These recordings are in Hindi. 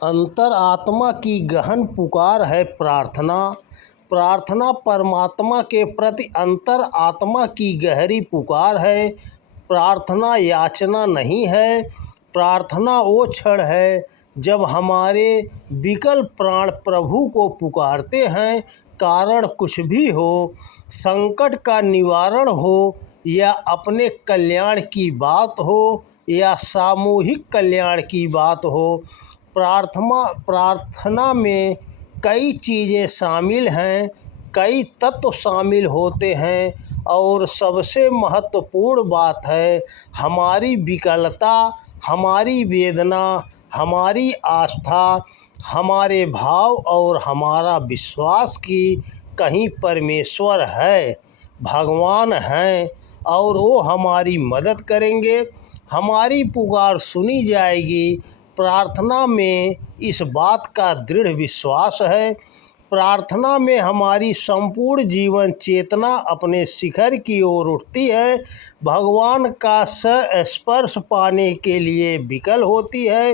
अंतरात्मा की गहन पुकार है प्रार्थना। प्रार्थना परमात्मा के प्रति अंतरात्मा की गहरी पुकार है। प्रार्थना याचना नहीं है। प्रार्थना वो क्षण है जब हमारे विकल प्राण प्रभु को पुकारते हैं। कारण कुछ भी हो, संकट का निवारण हो या अपने कल्याण की बात हो या सामूहिक कल्याण की बात हो, प्रार्थना में कई चीज़ें शामिल हैं, कई तत्व शामिल होते हैं और सबसे महत्वपूर्ण बात है हमारी विकलता, हमारी वेदना, हमारी आस्था, हमारे भाव और हमारा विश्वास कि कहीं परमेश्वर है, भगवान हैं और वो हमारी मदद करेंगे, हमारी पुकार सुनी जाएगी। प्रार्थना में इस बात का दृढ़ विश्वास है। प्रार्थना में हमारी संपूर्ण जीवन चेतना अपने शिखर की ओर उठती है, भगवान का स्पर्श पाने के लिए विकल होती है।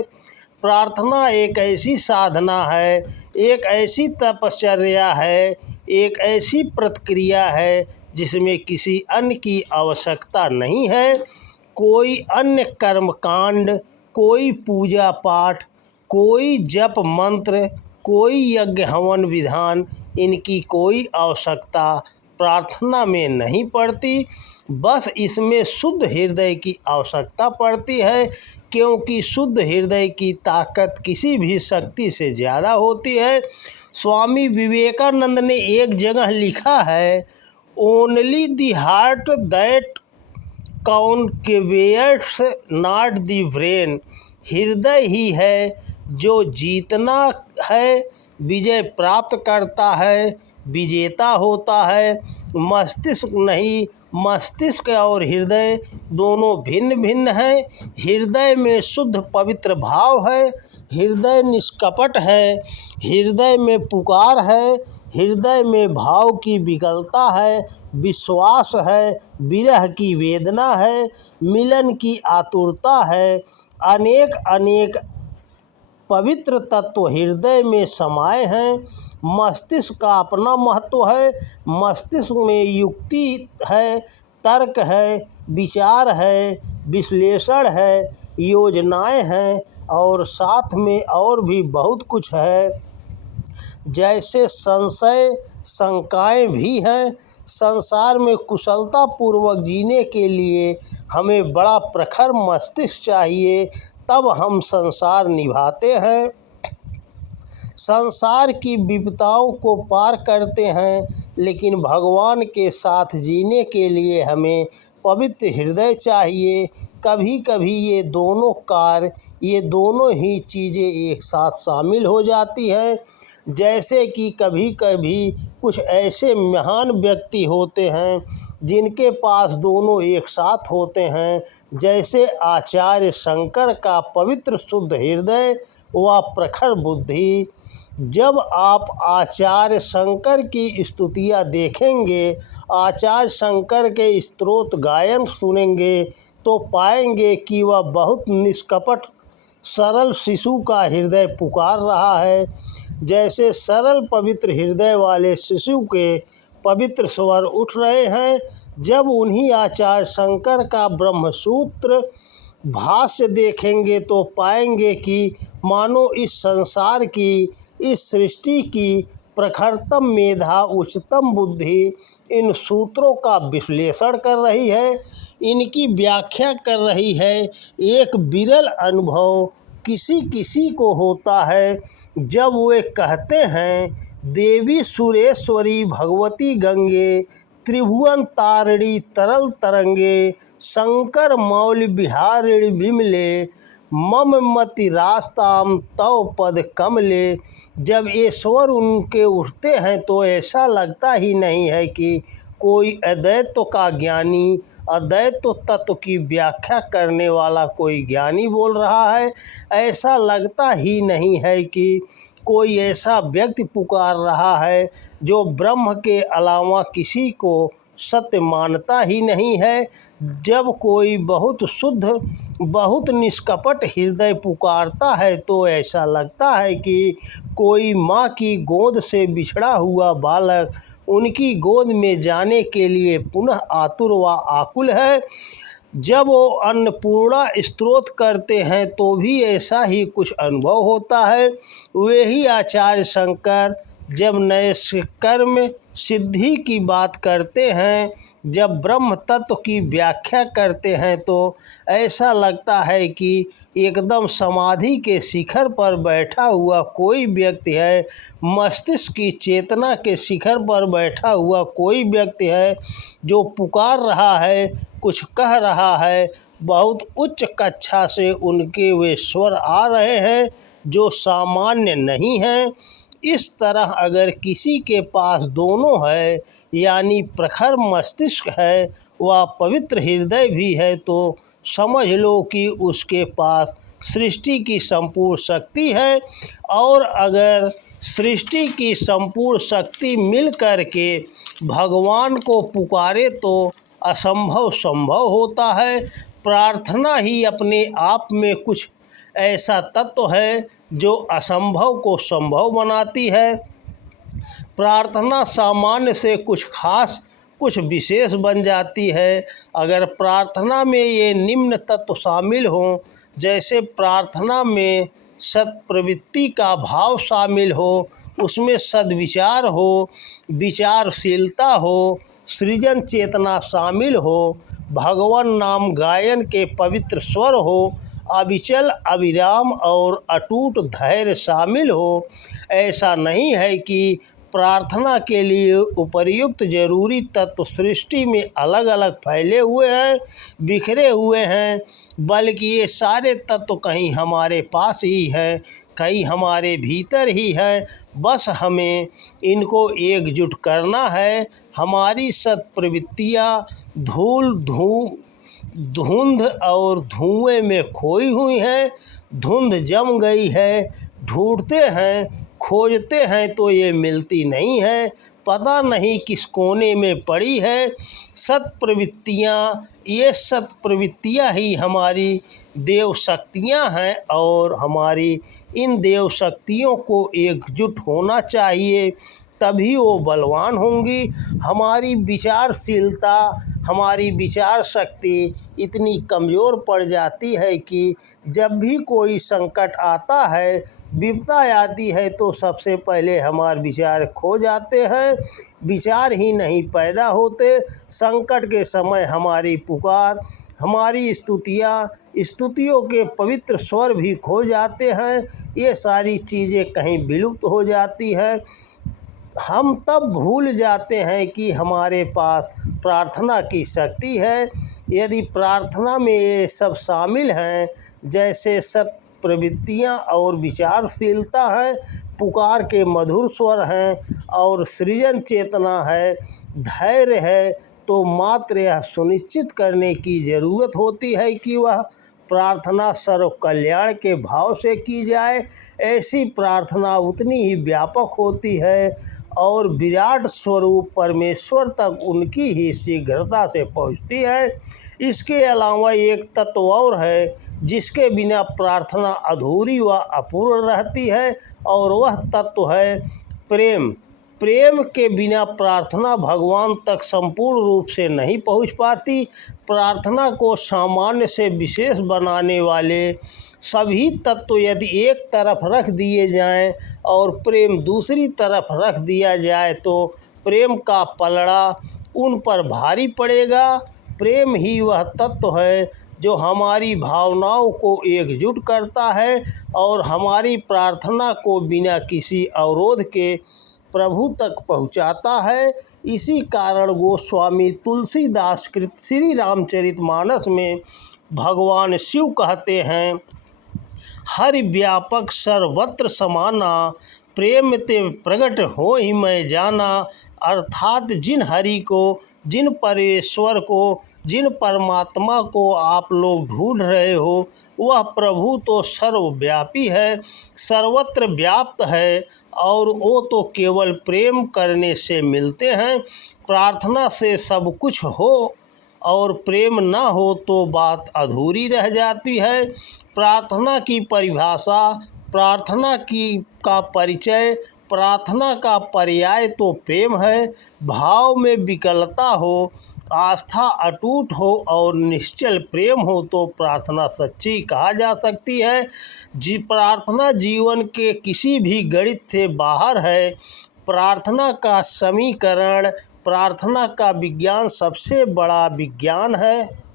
प्रार्थना एक ऐसी साधना है, एक ऐसी तपश्चर्या है, एक ऐसी प्रतिक्रिया है जिसमें किसी अन्य की आवश्यकता नहीं है। कोई अन्य कर्मकांड, कोई पूजा पाठ, कोई जप मंत्र, कोई यज्ञ हवन विधान, इनकी कोई आवश्यकता प्रार्थना में नहीं पड़ती। बस इसमें शुद्ध हृदय की आवश्यकता पड़ती है, क्योंकि शुद्ध हृदय की ताकत किसी भी शक्ति से ज़्यादा होती है। स्वामी विवेकानंद ने एक जगह लिखा है, only the heart that conquers not the brain. हृदय ही है जो जीतना है, विजय प्राप्त करता है, विजेता होता है, मस्तिष्क नहीं। मस्तिष्क और हृदय दोनों भिन्न भिन्न हैं। हृदय में शुद्ध पवित्र भाव है, हृदय निष्कपट है, हृदय में पुकार है, हृदय में भाव की विकलता है, विश्वास है, विरह की वेदना है, मिलन की आतुरता है। अनेक अनेक पवित्र तत्व हृदय में समाये हैं। मस्तिष्क का अपना महत्व है। मस्तिष्क में युक्ति है, तर्क है, विचार है, विश्लेषण है, योजनाएं हैं और साथ में और भी बहुत कुछ है, जैसे संशय, शंकाएं भी हैं। संसार में कुशलता पूर्वक जीने के लिए हमें बड़ा प्रखर मस्तिष्क चाहिए, तब हम संसार निभाते हैं, संसार की विपदाओं को पार करते हैं। लेकिन भगवान के साथ जीने के लिए हमें पवित्र हृदय चाहिए। कभी कभी ये दोनों कार्य, ये दोनों ही चीज़ें एक साथ शामिल हो जाती हैं। जैसे कि कभी कभी कुछ ऐसे महान व्यक्ति होते हैं जिनके पास दोनों एक साथ होते हैं, जैसे आचार्य शंकर का पवित्र शुद्ध हृदय व प्रखर बुद्धि। जब आप आचार्य शंकर की स्तुतियाँ देखेंगे, आचार्य शंकर के स्तोत्र गायन सुनेंगे, तो पाएंगे कि वह बहुत निष्कपट सरल शिशु का हृदय पुकार रहा है। जैसे सरल पवित्र हृदय वाले शिशु के पवित्र स्वर उठ रहे हैं। जब उन्हीं आचार्य शंकर का ब्रह्मसूत्र भाष्य देखेंगे तो पाएंगे कि मानो इस संसार की, इस सृष्टि की प्रखरतम मेधा, उच्चतम बुद्धि इन सूत्रों का विश्लेषण कर रही है, इनकी व्याख्या कर रही है। एक विरल अनुभव किसी किसी को होता है जब वे कहते हैं, देवी सुरेश्वरी भगवती गंगे, त्रिभुवन तारिणी तरल तरंगे, शंकर मौल बिहारिणी विमले, मम मति रास्ताम तव पद कमले। जब ये स्वर उनके उठते हैं तो ऐसा लगता ही नहीं है कि कोई अद्वैत का ज्ञानी, अद्वैत तत्व की व्याख्या करने वाला कोई ज्ञानी बोल रहा है। ऐसा लगता ही नहीं है कि कोई ऐसा व्यक्ति पुकार रहा है जो ब्रह्म के अलावा किसी को सत्य मानता ही नहीं है। जब कोई बहुत शुद्ध, बहुत निष्कपट हृदय पुकारता है तो ऐसा लगता है कि कोई माँ की गोद से बिछड़ा हुआ बालक उनकी गोद में जाने के लिए पुनः आतुर व आकुल है। जब वो अन्नपूर्णा स्तोत्र करते हैं तो भी ऐसा ही कुछ अनुभव होता है। वे ही आचार्य शंकर जब नैष्कर्म्य सिद्धि की बात करते हैं, जब ब्रह्म तत्व की व्याख्या करते हैं तो ऐसा लगता है कि एकदम समाधि के शिखर पर बैठा हुआ कोई व्यक्ति है, मस्तिष्क की चेतना के शिखर पर बैठा हुआ कोई व्यक्ति है जो पुकार रहा है, कुछ कह रहा है। बहुत उच्च कक्षा से उनके वे स्वर आ रहे हैं जो सामान्य नहीं हैं। इस तरह अगर किसी के पास दोनों है, यानी प्रखर मस्तिष्क है व पवित्र हृदय भी है, तो समझ लो कि उसके पास सृष्टि की संपूर्ण शक्ति है। और अगर सृष्टि की संपूर्ण शक्ति मिल कर के भगवान को पुकारे तो असंभव संभव होता है। प्रार्थना ही अपने आप में कुछ ऐसा तत्व है जो असंभव को संभव बनाती है। प्रार्थना सामान्य से कुछ खास, कुछ विशेष बन जाती है। अगर प्रार्थना में ये निम्न तत्व शामिल हों, जैसे प्रार्थना में सत्प्रवृत्ति का भाव शामिल हो, उसमें सद्विचार हो, विचारशीलता हो, सृजन चेतना शामिल हो, भगवान नाम गायन के पवित्र स्वर हो, अविचल अविराम और अटूट धैर्य शामिल हो। ऐसा नहीं है कि प्रार्थना के लिए उपर्युक्त जरूरी तत्व सृष्टि में अलग अलग फैले हुए हैं, बिखरे हुए हैं, बल्कि ये सारे तत्व कहीं हमारे पास ही हैं, कहीं हमारे भीतर ही है। बस हमें इनको एकजुट करना है। हमारी सत्प्रवृत्तियाँ धुंध और धुएं में खोई हुई हैं। धुंध जम गई है, ढूंढते हैं, खोजते हैं तो ये मिलती नहीं है, पता नहीं किस कोने में पड़ी है। ये सत्प्रवृत्तियाँ ही हमारी देव शक्तियाँ हैं और हमारी इन देव शक्तियों को एकजुट होना चाहिए, तभी वो बलवान होंगी। हमारी विचारशीलता, हमारी विचार शक्ति इतनी कमज़ोर पड़ जाती है कि जब भी कोई संकट आता है, विपदा आती है, तो सबसे पहले हमारे विचार खो जाते हैं, विचार ही नहीं पैदा होते। संकट के समय हमारी पुकार, हमारी स्तुतियों के पवित्र स्वर भी खो जाते हैं। ये सारी चीज़ें कहीं विलुप्त हो जाती हैं। हम तब भूल जाते हैं कि हमारे पास प्रार्थना की शक्ति है। यदि प्रार्थना में ये सब शामिल हैं, जैसे सब प्रवृत्तियाँ और विचारशीलता है, पुकार के मधुर स्वर हैं और सृजन चेतना है, धैर्य है, तो मात्र यह सुनिश्चित करने की ज़रूरत होती है कि वह प्रार्थना सर्व कल्याण के भाव से की जाए। ऐसी प्रार्थना उतनी ही व्यापक होती है और विराट स्वरूप परमेश्वर तक उनकी ही शीघ्रता से पहुँचती है। इसके अलावा एक तत्व और है जिसके बिना प्रार्थना अधूरी व अपूर्ण रहती है, और वह तत्व है प्रेम। प्रेम के बिना प्रार्थना भगवान तक संपूर्ण रूप से नहीं पहुंच पाती। प्रार्थना को सामान्य से विशेष बनाने वाले सभी तत्व यदि एक तरफ रख दिए जाएं और प्रेम दूसरी तरफ रख दिया जाए तो प्रेम का पलड़ा उन पर भारी पड़ेगा। प्रेम ही वह तत्व है जो हमारी भावनाओं को एकजुट करता है और हमारी प्रार्थना को बिना किसी अवरोध के प्रभु तक पहुंचाता है। इसी कारण गोस्वामी तुलसीदास कृत श्री रामचरितमानस में भगवान शिव कहते हैं, हरि व्यापक सर्वत्र समाना, प्रेम ते प्रगट हो ही मैं जाना। अर्थात जिन हरि को, जिन परमेश्वर को, जिन परमात्मा को आप लोग ढूंढ रहे हो, वह प्रभु तो सर्वव्यापी है, सर्वत्र व्याप्त है, और वो तो केवल प्रेम करने से मिलते हैं। प्रार्थना से सब कुछ हो और प्रेम न हो तो बात अधूरी रह जाती है। प्रार्थना की परिभाषा, प्रार्थना का परिचय, प्रार्थना का पर्याय तो प्रेम है। भाव में विकलता हो, आस्था अटूट हो और निश्चल प्रेम हो तो प्रार्थना सच्ची कहा जा सकती है। प्रार्थना जीवन के किसी भी गणित से बाहर है। प्रार्थना का समीकरण, प्रार्थना का विज्ञान सबसे बड़ा विज्ञान है।